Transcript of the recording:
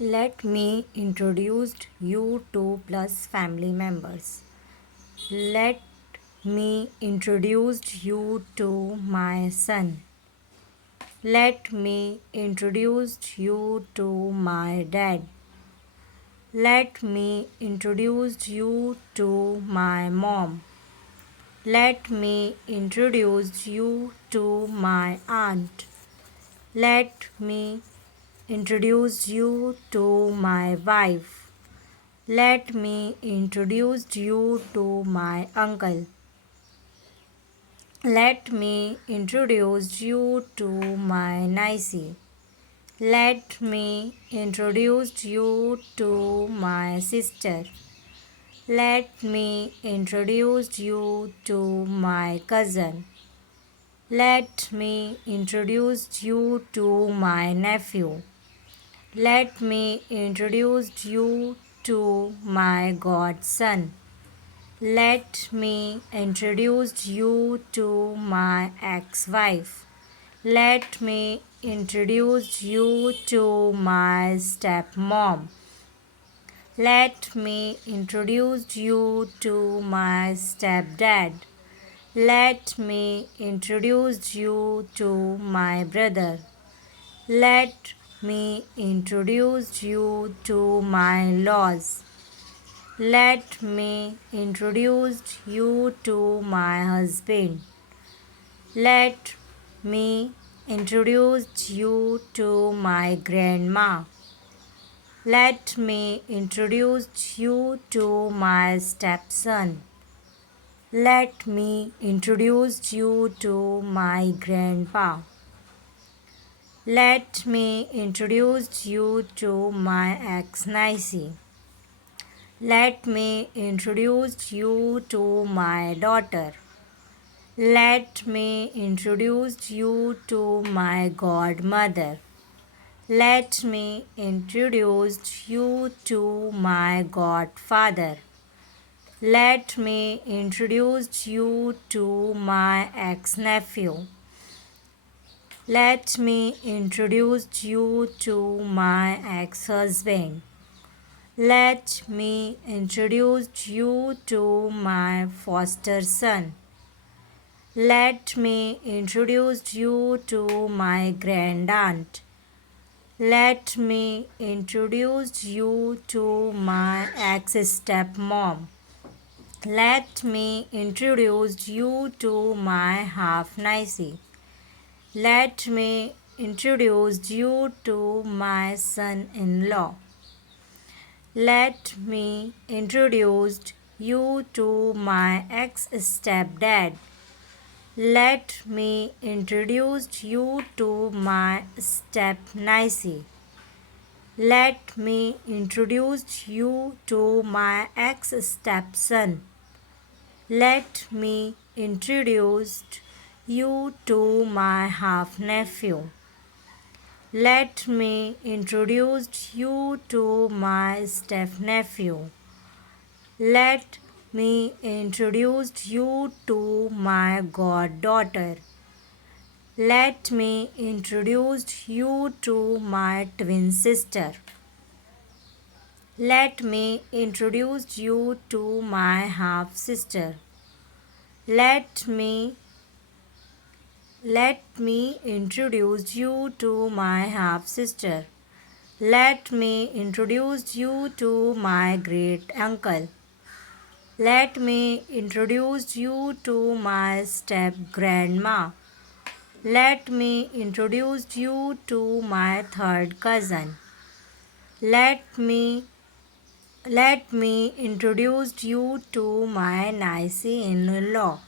Let me introduce you to plus family members. Let me introduce you to my son. Let me introduce you to my dad. Let me introduce you to my mom. Let me introduce you to my aunt. Let me introduce you to my wife. Let me introduce you to my uncle. Let me introduce you to my niece. Let me introduce you to my sister. Let me introduce you to my cousin. Let me introduce you to my nephew. Let me introduce you to my godson. Let me introduce you to my ex-wife. Let me introduce you to my stepmom. Let me introduce you to my stepdad. Let me introduce you to my brother. Let me introduce you to my laws. Let me introduce you to my husband. Let me introduce you to my grandma. Let me introduce you to my stepson. Let me introduce you to my grandpa. Let me introduce you to my ex-niece. Let me introduce you to my daughter. Let me introduce you to my godmother. Let me introduce you to my godfather. Let me introduce you to my ex-nephew. Let me introduce you to my ex-husband. Let me introduce you to my foster son. Let me introduce you to my grandaunt. Let me introduce you to my ex-stepmom. Let me introduce you to my half-niece. Let me introduce you to my son-in-law. Let me introduce you to my ex-stepdad. Let me introduce you to my step-niece. Let me introduce you to my ex-stepson. Let me introduce you to my half-nephew. Let me introduce you to my step-nephew. Let me introduce you to my goddaughter. Let me introduce you to my twin sister. Let me introduce you to my half sister. Let me introduce you to my half sister. Let me introduce you to my great uncle. Let me introduce you to my step grandma. Let me introduce you to my third cousin. Let me introduce you to my niece in law.